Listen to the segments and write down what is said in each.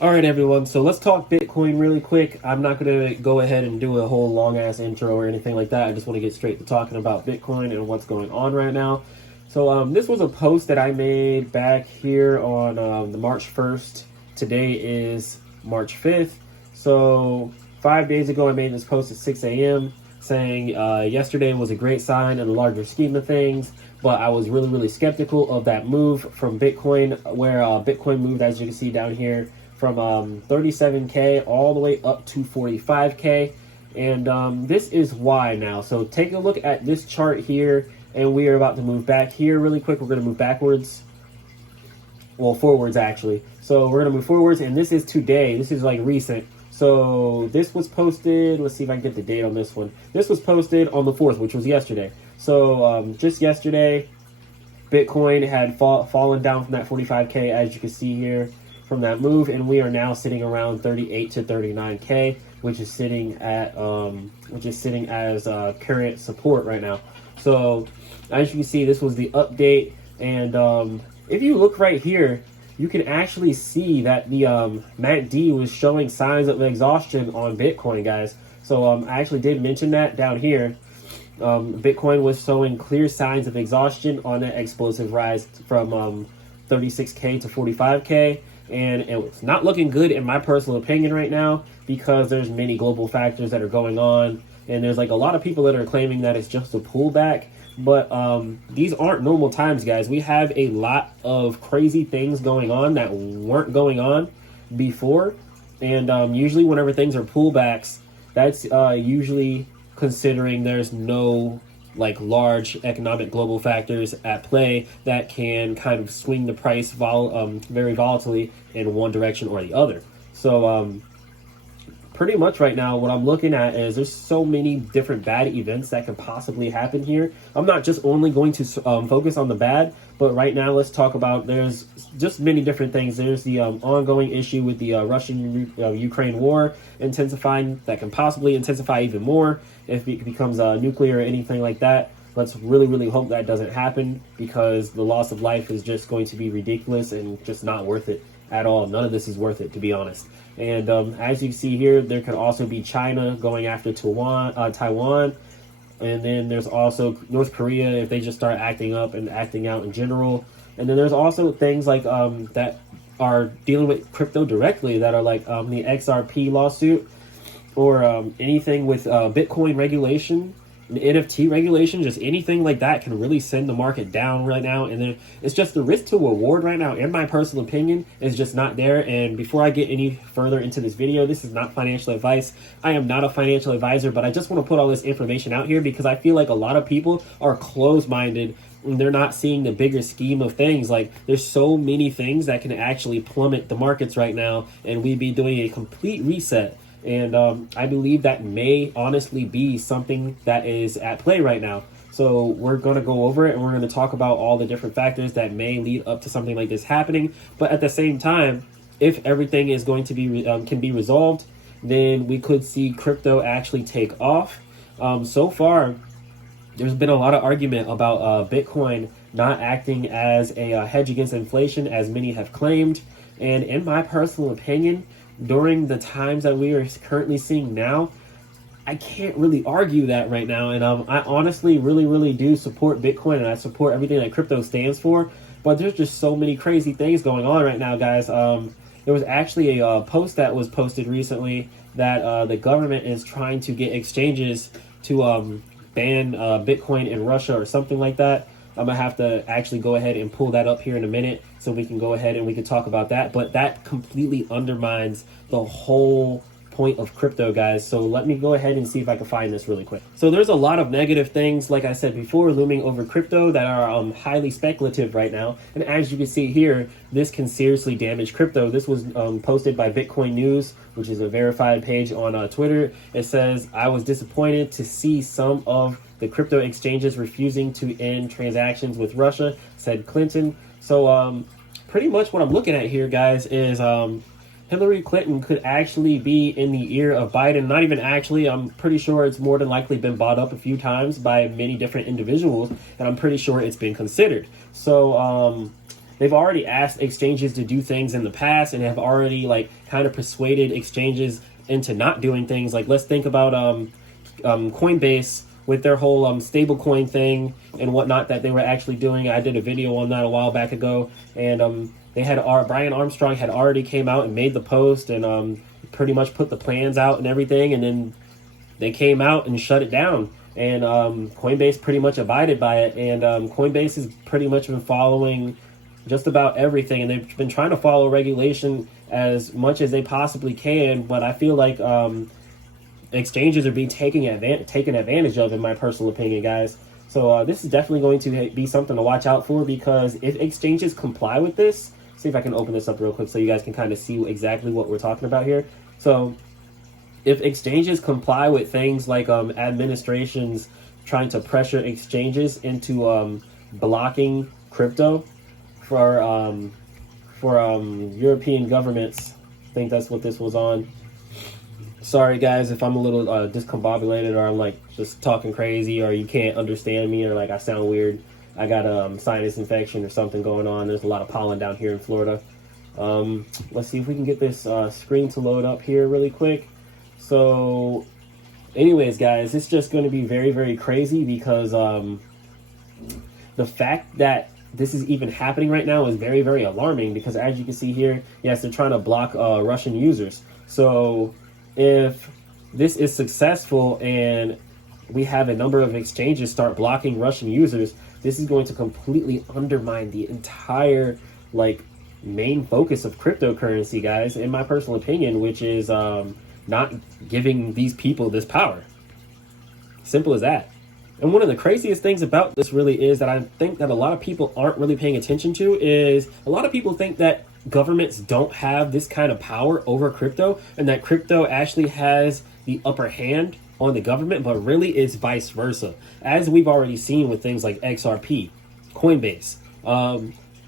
All right, everyone. So let's talk Bitcoin really quick. I'm not going to go ahead and do a whole long ass intro or anything like that. I just want to get straight to talking about Bitcoin and what's going on right now. So this was a post that I made back here on the March 1st. Today is March 5th. So 5 days ago, I made this post at 6 a.m. saying yesterday was a great sign in the larger scheme of things, but I was really skeptical of that move from Bitcoin, where Bitcoin moved, as you can see down here, from 37K all the way up to 45K. And this is why now. So take a look at this chart here, and we are about to move back here really quick. We're going to move backwards. Well, forwards actually. So we're going to move forwards, and this is today. This is like recent. So this was posted, let's see if I can get the date on this one. This was posted on the 4th, which was yesterday. So just yesterday, Bitcoin had fallen down from that 45K, as you can see here, from that move, and we are now sitting around 38 to 39K, which is sitting at as current support right now. So as you can see, this was the update, and if you look right here, you can actually see that the MACD was showing signs of exhaustion on Bitcoin, guys. So I actually did mention that down here. Bitcoin was showing clear signs of exhaustion on that explosive rise from 36K to 45K. And it's not looking good in my personal opinion right now, because there's many global factors that are going on, and there's like a lot of people that are claiming that it's just a pullback. But these aren't normal times, guys. We have a lot of crazy things going on that weren't going on before. And usually whenever things are pullbacks, that's usually considering there's no like large economic global factors at play that can kind of swing the price very volatilely in one direction or the other. So pretty much right now what I'm looking at is there's so many different bad events that could possibly happen here. I'm not just only going to focus on the bad, but right now let's talk about, there's just many different things. There's the ongoing issue with the Russian-Ukraine war intensifying, that can possibly intensify even more if it becomes nuclear or anything like that. Let's really hope that doesn't happen, because the loss of life is just going to be ridiculous and just not worth it at all. None of this is worth it, to be honest. And as you can see here, there could also be China going after Taiwan. And then there's also North Korea, if they just start acting up and acting out in general. And then there's also things like that are dealing with crypto directly, that are like the XRP lawsuit, or anything with Bitcoin regulation, the NFT regulation, just anything like that can really send the market down right now. And then it's just the risk to reward right now, in my personal opinion, is just not there. And before I get any further into this video, this is not financial advice. I am not a financial advisor, but I just want to put all this information out here because I feel like a lot of people are closed-minded and they're not seeing the bigger scheme of things. Like, there's so many things that can actually plummet the markets right now, and we'd be doing a complete reset. And I believe that may honestly be something that is at play right now. So we're going to go over it, and we're going to talk about all the different factors that may lead up to something like this happening. But at the same time, if everything is going to be can be resolved, then we could see crypto actually take off. So far, there's been a lot of argument about Bitcoin not acting as a hedge against inflation, as many have claimed. And in my personal opinion, during the times that we are currently seeing now, I can't really argue that right now. And I honestly really do support Bitcoin, and I support everything that crypto stands for. But there's just so many crazy things going on right now, guys. There was actually a post that was posted recently that the government is trying to get exchanges to ban Bitcoin in Russia or something like that. I'm going to have to actually go ahead and pull that up here in a minute so we can go ahead and we can talk about that. But that completely undermines the whole point of crypto, guys. So let me go ahead and see if I can find this really quick. So there's a lot of negative things, like I said before, looming over crypto that are highly speculative right now. And as you can see here, this can seriously damage crypto. This was posted by Bitcoin News, which is a verified page on Twitter. It says, "I was disappointed to see some of the crypto exchanges refusing to end transactions with Russia," said Clinton. So pretty much what I'm looking at here, guys, is Hillary Clinton could actually be in the ear of Biden. Not even actually, I'm pretty sure it's more than likely been brought up a few times by many different individuals, and I'm pretty sure it's been considered. So they've already asked exchanges to do things in the past and have already like kind of persuaded exchanges into not doing things. Like let's think about Coinbase with their whole stablecoin thing and whatnot that they were actually doing. I did a video on that a while back ago, and they had Brian Armstrong had already came out and made the post and pretty much put the plans out and everything, and then they came out and shut it down. And Coinbase pretty much abided by it, and Coinbase has pretty much been following just about everything, and they've been trying to follow regulation as much as they possibly can. But I feel like exchanges are being taken advantage of, in my personal opinion, guys. So this is definitely going to be something to watch out for, because if exchanges comply with this, see if I can open this up real quick so you guys can kind of see exactly what we're talking about here. So if exchanges comply with things like administrations trying to pressure exchanges into blocking crypto for European governments, I think that's what this was on. Sorry guys if I'm a little discombobulated, or I'm like just talking crazy, or you can't understand me, or like I sound weird. I got a sinus infection or something going on. There's a lot of pollen down here in Florida. Let's see if we can get this screen to load up here really quick. So anyways guys, it's just going to be very, very crazy, because the fact that this is even happening right now is very, very alarming, because as you can see here, yes, they're trying to block Russian users. So if this is successful and we have a number of exchanges start blocking Russian users, this is going to completely undermine the entire like main focus of cryptocurrency, guys, in my personal opinion, which is not giving these people this power. Simple as that. And one of the craziest things about this really is that I think that a lot of people aren't really paying attention to is a lot of people think that governments don't have this kind of power over crypto, and that crypto actually has the upper hand on the government, but really it's vice versa. As we've already seen with things like XRP, Coinbase,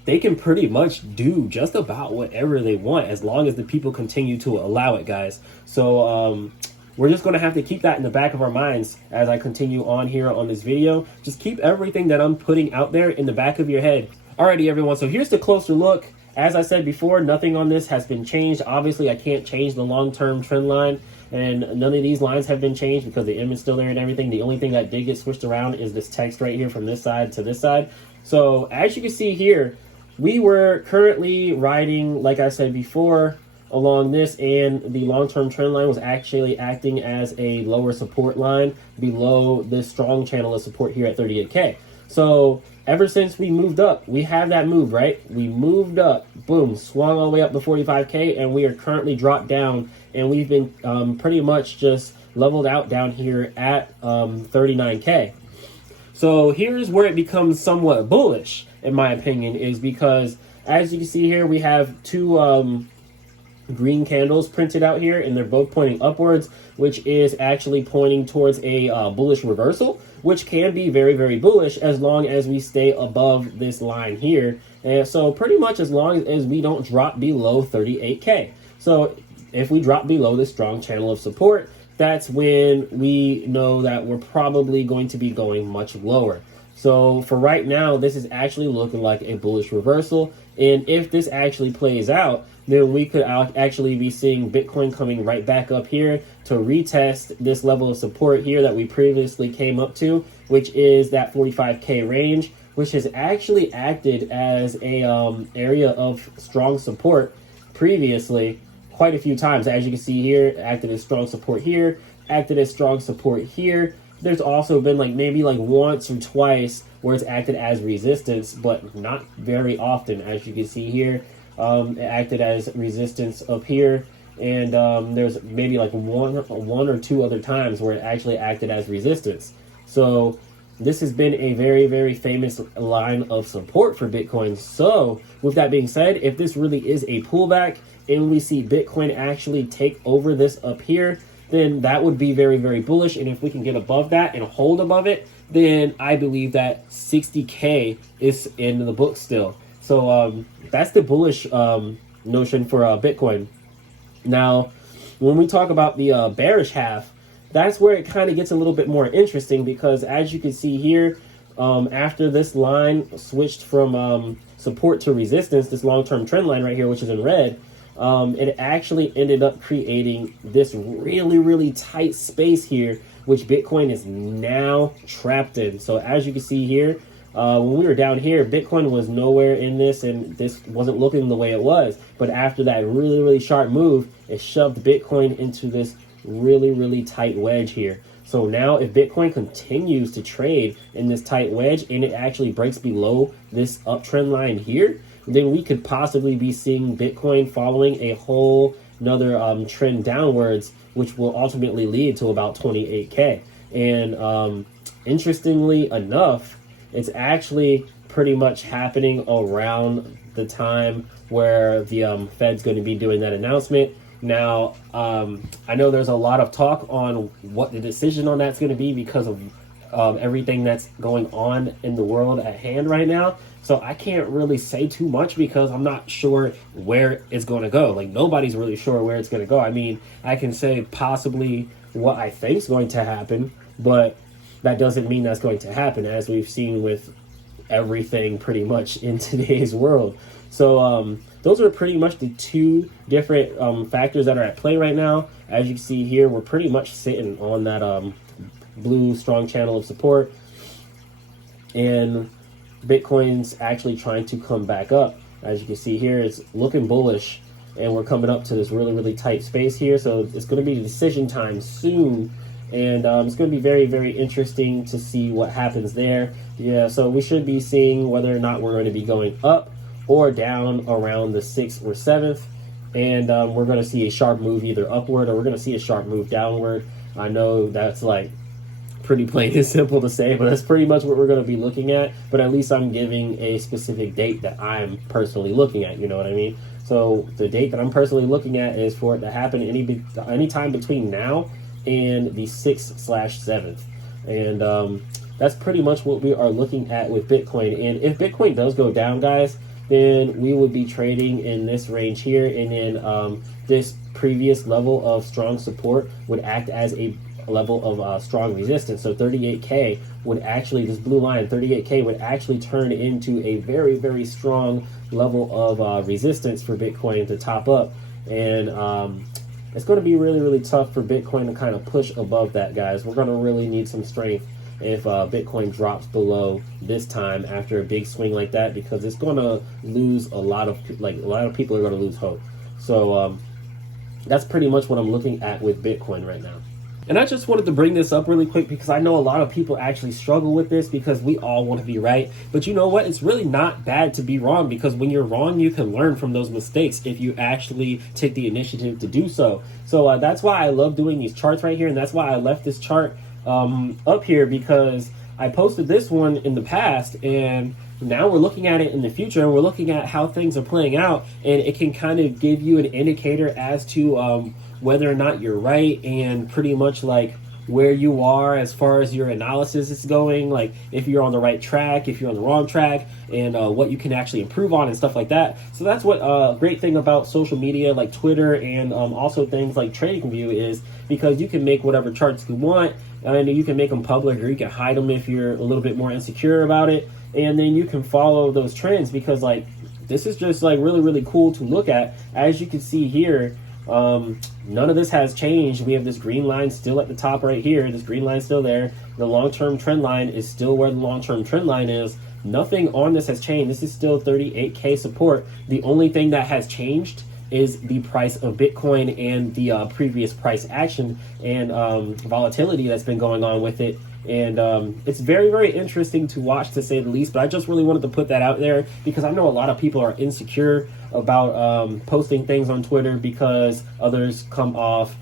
they can pretty much do just about whatever they want as long as the people continue to allow it, guys. So we're just going to have to keep that in the back of our minds as I continue on here on this video. Just keep everything that I'm putting out there in the back of your head. Alrighty, everyone. So here's the closer look. As I said before, nothing on this has been changed. Obviously, I can't change the long-term trend line, and none of these lines have been changed because the M is still there and everything. The only thing that did get switched around is this text right here from this side to this side. So as you can see here, we were currently riding, like I said before, along this, and the long-term trend line was actually acting as a lower support line below this strong channel of support here at 38K. So ever since we moved up, we have that move, right? We moved up, boom, swung all the way up to 45K, and we are currently dropped down, and we've been pretty much just leveled out down here at 39K. So here's where it becomes somewhat bullish, in my opinion, is because as you can see here, we have two green candles printed out here, and they're both pointing upwards, which is actually pointing towards a bullish reversal, which can be very, very bullish as long as we stay above this line here. And so pretty much as long as we don't drop below 38K. So if we drop below this strong channel of support, that's when we know that we're probably going to be going much lower. So for right now, this is actually looking like a bullish reversal. And if this actually plays out, then we could actually be seeing Bitcoin coming right back up here to retest this level of support here that we previously came up to, which is that 45K range, which has actually acted as a area of strong support previously quite a few times. As you can see here, acted as strong support here, acted as strong support here. There's also been like maybe like once or twice where it's acted as resistance, but not very often. As you can see here, it acted as resistance up here, and there's maybe like one or two other times where it actually acted as resistance. So this has been a very, very famous line of support for Bitcoin. So with that being said, if this really is a pullback and we see Bitcoin actually take over this up here, then that would be very, very bullish. And if we can get above that and hold above it, then I believe that 60K is in the book still. So that's the bullish notion for Bitcoin. Now, when we talk about the bearish half, that's where it kind of gets a little bit more interesting, because as you can see here, after this line switched from support to resistance, this long-term trend line right here, which is in red, it actually ended up creating this really, really tight space here, which Bitcoin is now trapped in. So as you can see here, when we were down here, Bitcoin was nowhere in this, and this wasn't looking the way it was. But after that really, really sharp move, it shoved Bitcoin into this really, really tight wedge here. So now if Bitcoin continues to trade in this tight wedge and it actually breaks below this uptrend line here, then we could possibly be seeing Bitcoin following a whole another trend downwards, which will ultimately lead to about 28K. And interestingly enough, it's actually pretty much happening around the time where the Fed's going to be doing that announcement. Now, I know there's a lot of talk on what the decision on that's going to be because of everything that's going on in the world at hand right now. So I can't really say too much because I'm not sure where it's going to go. Like, nobody's really sure where it's going to go. I mean, I can say possibly what I think is going to happen, but that doesn't mean that's going to happen, as we've seen with everything pretty much in today's world. So those are pretty much the two different factors that are at play right now. As you can see here, we're pretty much sitting on that blue strong channel of support, and Bitcoin's actually trying to come back up. As you can see here, it's looking bullish, and we're coming up to this really, really tight space here. So it's going to be decision time soon, and it's going to be very, very interesting to see what happens there. Yeah, so we should be seeing whether or not we're going to be going up or down around the 6th or 7th, and we're going to see a sharp move either upward or we're going to see a sharp move downward. I know that's like pretty plain and simple to say, but that's pretty much what we're going to be looking at. But at least I'm giving a specific date that I'm personally looking at, you know what I mean? So the date that I'm personally looking at is for it to happen any time between now and the 6th/7th. And that's pretty much what we are looking at with Bitcoin. And if Bitcoin does go down, guys, then we would be trading in this range here, and then this previous level of strong support would act as a level of strong resistance. So 38K would actually, this blue line 38K would actually turn into a very, very strong level of resistance for Bitcoin to top up. And it's going to be really, really tough for Bitcoin to kind of push above that, guys. We're going to really need some strength if Bitcoin drops below this time after a big swing like that, because it's going to lose a lot of people are going to lose hope. So that's pretty much what I'm looking at with Bitcoin right now. And I just wanted to bring this up really quick because I know a lot of people actually struggle with this because we all want to be right. But you know what? It's really not bad to be wrong, because when you're wrong, you can learn from those mistakes if you actually take the initiative to do so. So that's why I love doing these charts right here. And that's why I left this chart up here, because I posted this one in the past, and now we're looking at it in the future, and we're looking at how things are playing out, and it can kind of give you an indicator as to whether or not you're right, and pretty much like where you are as far as your analysis is going, like if you're on the right track, if you're on the wrong track, and what you can actually improve on and stuff like that. So that's what great thing about social media like Twitter and also things like TradingView is, because you can make whatever charts you want, and you can make them public, or you can hide them if you're a little bit more insecure about it, and then you can follow those trends, because like this is just like really, really cool to look at. As you can see here, none of this has changed. We have this green line still at the top right here. This green line still there. The long-term trend line is still where the long-term trend line is. Nothing on this has changed. This is still 38K support. The only thing that has changed is the price of Bitcoin and the previous price action and volatility that's been going on with it. And it's very, very interesting to watch, to say the least. But I just really wanted to put that out there because I know a lot of people are insecure about posting things on Twitter because others come off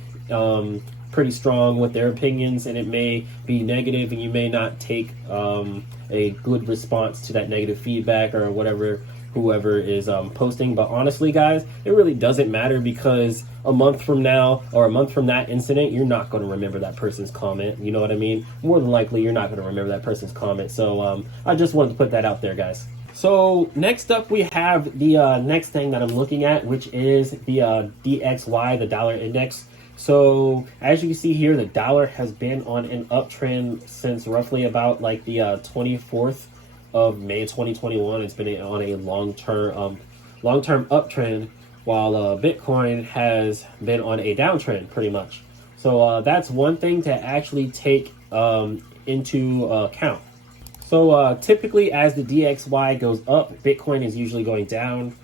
pretty strong with their opinions, and it may be negative, and you may not take a good response to that negative feedback or whatever whoever is posting. But honestly, guys, it really doesn't matter, because a month from now or a month from that incident, you're not going to remember that person's comment. You know what I mean? More than likely, you're not going to remember that person's comment. So I just wanted to put that out there, guys. So next up, we have the next thing that I'm looking at, which is the DXY, the dollar index. So as you can see here, the dollar has been on an uptrend since roughly about like the 24th of May 2021. It's been on a long-term uptrend, while Bitcoin has been on a downtrend pretty much. So that's one thing to actually take into account. So typically as the DXY goes up, Bitcoin is usually going down.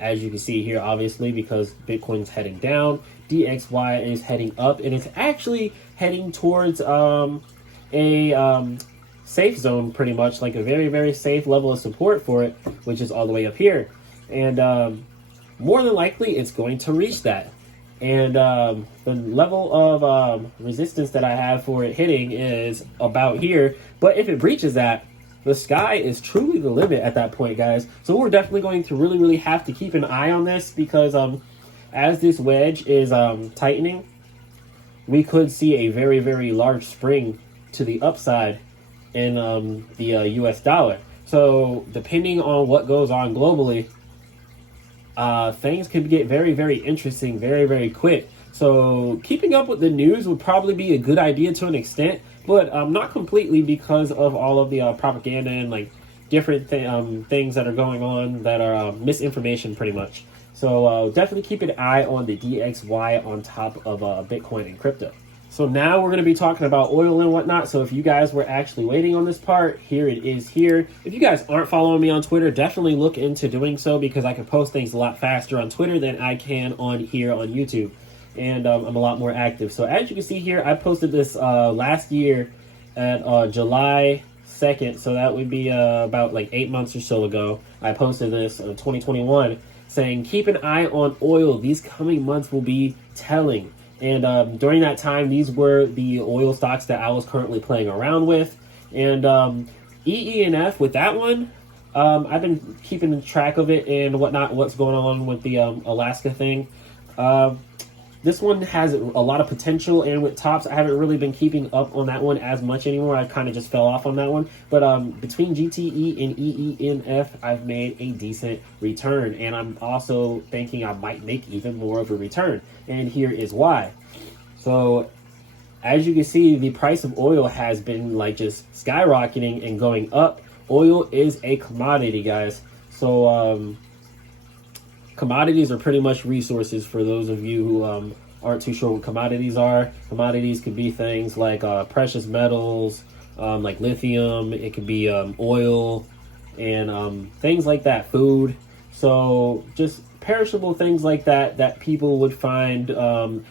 As you can see here, obviously, because Bitcoin's heading down, DXY is heading up, and it's actually heading towards a safe zone, pretty much, like a very, very safe level of support for it, which is all the way up here. And more than likely, it's going to reach that. And the level of resistance that I have for it hitting is about here. But if it breaches that, the sky is truly the limit at that point, guys. So we're definitely going to really, really have to keep an eye on this, because as this wedge is tightening, we could see a very, very large spring to the upside in the US dollar. So depending on what goes on globally, things could get very, very interesting very, very quick. So keeping up with the news would probably be a good idea to an extent, but not completely, because of all of the propaganda and like different things that are going on that are misinformation pretty much. So definitely keep an eye on the DXY on top of Bitcoin and crypto. So now we're going to be talking about oil and whatnot. So if you guys were actually waiting on this part, here it is here. If you guys aren't following me on Twitter, definitely look into doing so, because I can post things a lot faster on Twitter than I can on here on YouTube. And I'm a lot more active. So as you can see here, I posted this last year at July 2nd. So that would be about like 8 months or so ago. I posted this in 2021 saying, keep an eye on oil. These coming months will be telling. And during that time, these were the oil stocks that I was currently playing around with. And EE&F, with that one, I've been keeping track of it and whatnot, what's going on with the Alaska thing. This one has a lot of potential, and with tops, I haven't really been keeping up on that one as much anymore. I kind of just fell off on that one. But between GTE and EE&F, I've made a decent return, and I'm also thinking I might make even more of a return. And here is why. So as you can see, the price of oil has been like just skyrocketing and going up. Oil is a commodity, guys. So commodities are pretty much resources. For those of you who aren't too sure what commodities are, commodities could be things like precious metals, like lithium. It could be oil and things like that, food. So just perishable things like that that people would find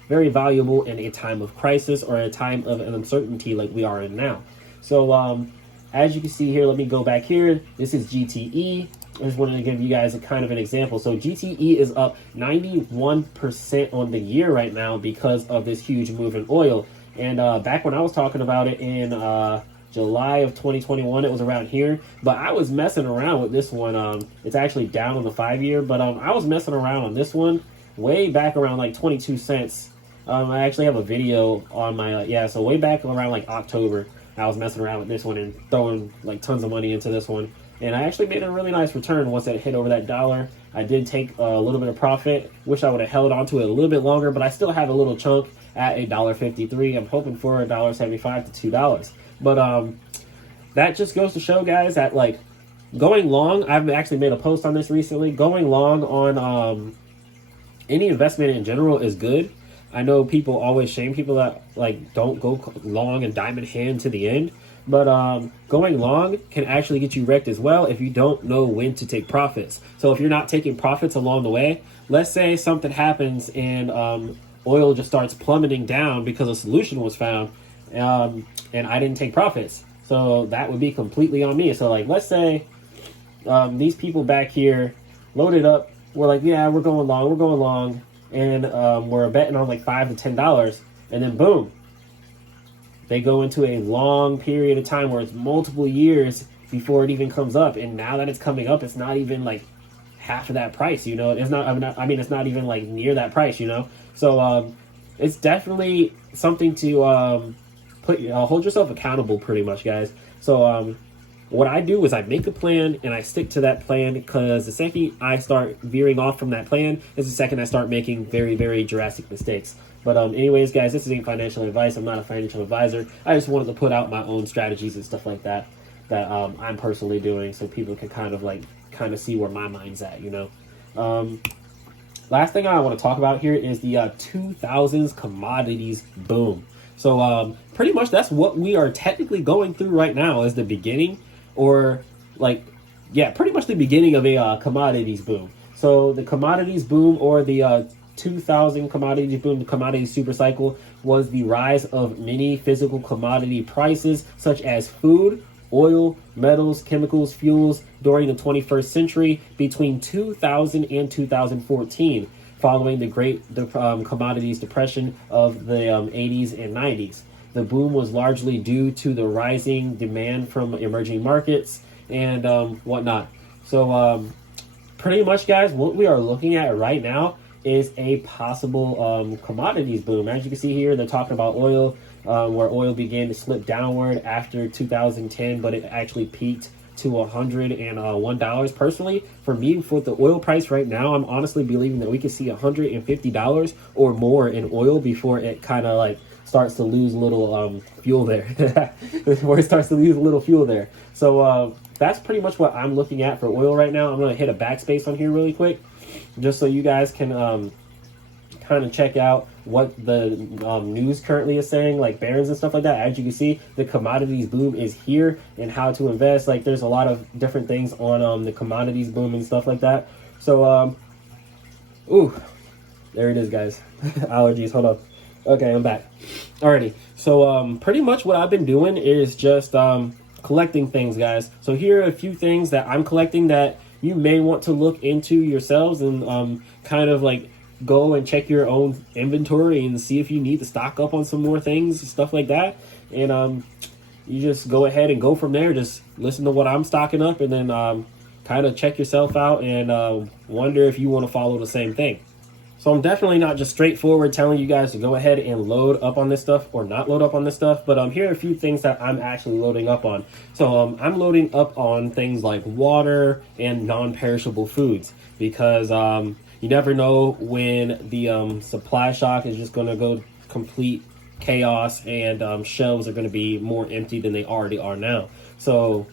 very valuable in a time of crisis or a time of an uncertainty like we are in now. So as you can see here, let me go back here. This is GTE. I just wanted to give you guys a kind of an example. So GTE is up 91% on the year right now because of this huge move in oil. And back when I was talking about it in July of 2021, it was around here. But I was messing around with this one. It's actually down on the 5-year, but I was messing around on this one way back around like 22 cents. I actually have a video on my, so way back around like October, I was messing around with this one and throwing like tons of money into this one. And I actually made a really nice return once it hit over that $1. I did take a little bit of profit. Wish I would have held on to it a little bit longer, but I still have a little chunk at $1.53. I'm hoping for $1.75 to $2. But that just goes to show, guys, that like going long, I've actually made a post on this recently. Going long on any investment in general is good. I know people always shame people that like don't go long and diamond hand to the end. But going long can actually get you wrecked as well if you don't know when to take profits. So if you're not taking profits along the way, let's say something happens and oil just starts plummeting down because a solution was found, and I didn't take profits. So that would be completely on me. So like, let's say these people back here loaded up. We're like, yeah, we're going long, and we're betting on like $5 to $10, and then boom. They go into a long period of time where it's multiple years before it even comes up. And now that it's coming up, it's not even like half of that price, you know? It's not, it's not even like near that price, you know? So it's definitely something to hold yourself accountable pretty much, guys. So what I do is I make a plan and I stick to that plan, because the second I start veering off from that plan is the second I start making very, very drastic mistakes. But anyways, guys, this isn't financial advice. I'm not a financial advisor. I just wanted to put out my own strategies and stuff like that. that I'm personally doing, so people can kind of see where my mind's at, you know. Last thing I want to talk about here is the 2000s commodities boom. So pretty much that's what we are technically going through right now, is the beginning, or like, yeah, pretty much the beginning of a commodities boom. So the commodities boom, or the 2000 commodities boom, the commodity super cycle, was the rise of many physical commodity prices such as food, oil, metals, chemicals, fuels during the 21st century between 2000 and 2014, following the great commodities depression of the 80s and 90s. The boom was largely due to the rising demand from emerging markets and whatnot. So pretty much, guys, what we are looking at right now is a possible commodities boom. As you can see here, they're talking about oil, where oil began to slip downward after 2010, but it actually peaked to $101. Personally, for me, for the oil price right now, I'm honestly believing that we could see $150 or more in oil before it kind of like starts to lose a little fuel there. Before it starts to lose a little fuel there. So that's pretty much what I'm looking at for oil right now. I'm going to hit a backspace on here really quick, just so you guys can kind of check out what the news currently is saying, like Barron's and stuff like that. As you can see, the commodities boom is here, and how to invest. Like, there's a lot of different things on the commodities boom and stuff like that. So ooh, there it is, guys. Allergies, hold up. Okay, I'm back. Alrighty, so pretty much what I've been doing is just collecting things, guys. So here are a few things that I'm collecting that you may want to look into yourselves, and kind of like go and check your own inventory and see if you need to stock up on some more things, stuff like that. And you just go ahead and go from there. Just listen to what I'm stocking up, and then kind of check yourself out and wonder if you want to follow the same thing. So I'm definitely not just straightforward telling you guys to go ahead and load up on this stuff or not load up on this stuff, but here are a few things that I'm actually loading up on. So I'm loading up on things like water and non-perishable foods, because you never know when the supply shock is just going to go complete chaos, and shelves are going to be more empty than they already are now. So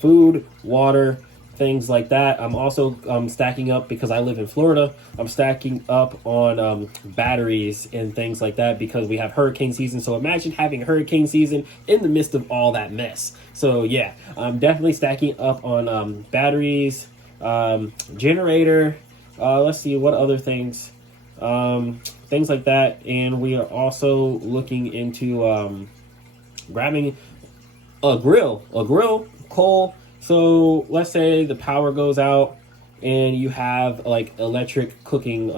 food, water, things like that. I'm also stacking up, because I live in Florida. I'm stacking up on batteries and things like that, because we have hurricane season. So imagine having hurricane season in the midst of all that mess. So yeah, I'm definitely stacking up on batteries, generator, let's see what other things, things like that. And we are also looking into grabbing a grill, coal. So let's say the power goes out and you have like electric cooking,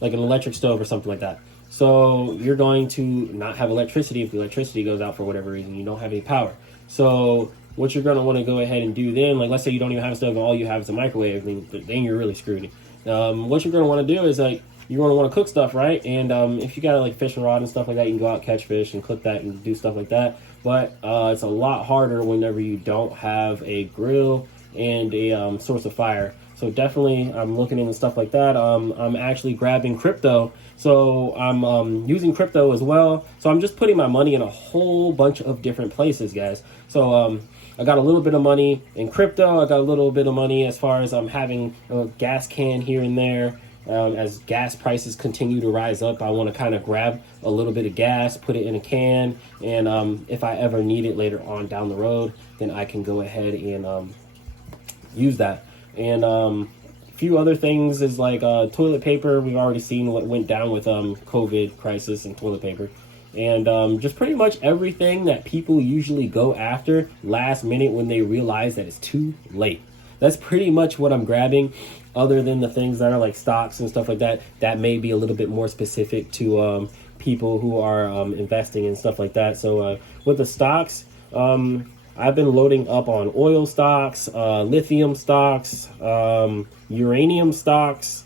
like an electric stove or something like that. So you're going to not have electricity if the electricity goes out for whatever reason. You don't have any power. So what you're going to want to go ahead and do then, like let's say you don't even have a stove and all you have is a microwave, then you're really screwed. What you're going to want to do is like, you're going to want to cook stuff, right? And if you got like fishing rod and stuff like that, you can go out, catch fish and cook that and do stuff like that. But it's a lot harder whenever you don't have a grill and a source of fire. So definitely I'm looking into stuff like that. I'm actually grabbing crypto. So I'm using crypto as well. So I'm just putting my money in a whole bunch of different places, guys. So I got a little bit of money in crypto. I got a little bit of money as far as I'm having a gas can here and there. As gas prices continue to rise up, I want to kind of grab a little bit of gas, put it in a can, and if I ever need it later on down the road, then I can go ahead and use that. And a few other things is like toilet paper. We've already seen what went down with COVID crisis and toilet paper. And just pretty much everything that people usually go after last minute when they realize that it's too late. That's pretty much what I'm grabbing, other than the things that are like stocks and stuff like that. That may be a little bit more specific to people who are investing and stuff like that. So with the stocks, I've been loading up on oil stocks, lithium stocks, uranium stocks,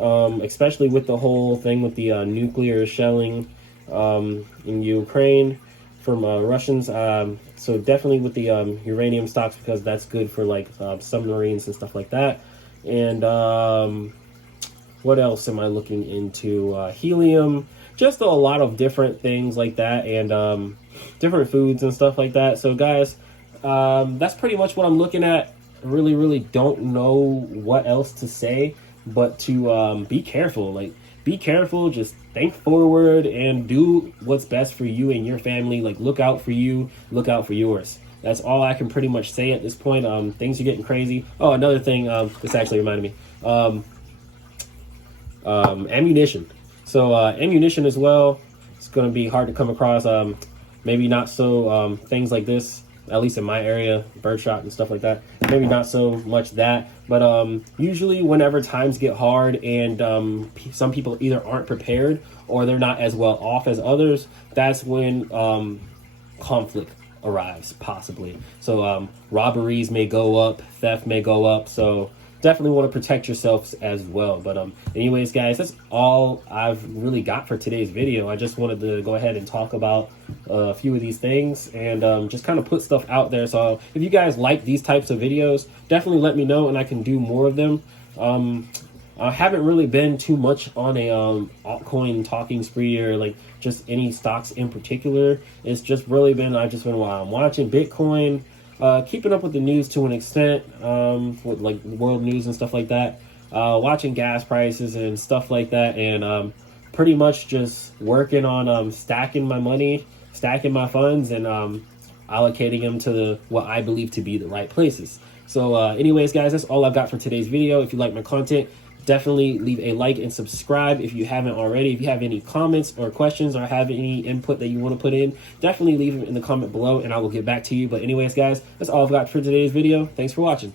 especially with the whole thing with the nuclear shelling in Ukraine from Russians. So definitely with the uranium stocks, because that's good for like submarines and stuff like that. And what else am I looking into? Helium, just a lot of different things like that, and different foods and stuff like that. So guys, That's pretty much what I'm looking at. I really don't know what else to say, but to be careful. Like, be careful, just think forward and do what's best for you and your family. Like, look out for you, look out for yours. That's all I can pretty much say at this point. Things are getting crazy. Oh, another thing, this actually reminded me. Ammunition. So ammunition as well, it's going to be hard to come across. Maybe not so things like this, at least in my area, birdshot and stuff like that. Maybe not so much that, but usually whenever times get hard and some people either aren't prepared or they're not as well off as others, that's when conflict arrives, possibly. So robberies may go up, theft may go up, so definitely want to protect yourselves as well. But anyways, guys, that's all I've really got for today's video. I just wanted to go ahead and talk about a few of these things and just kind of put stuff out there. So if you guys like these types of videos, definitely let me know and I can do more of them. I haven't really been too much on a altcoin talking spree or like just any stocks in particular. It's just really been, while I'm watching Bitcoin, keeping up with the news to an extent, with like world news and stuff like that, watching gas prices and stuff like that, and pretty much just working on stacking my money, stacking my funds, and allocating them to what I believe to be the right places. So anyways, guys, that's all I've got for today's video. If you like my content, definitely leave a like and subscribe if you haven't already. If you have any comments or questions or have any input that you want to put in, definitely leave them in the comment below and I will get back to you. But anyways, guys, that's all I've got for today's video. Thanks for watching.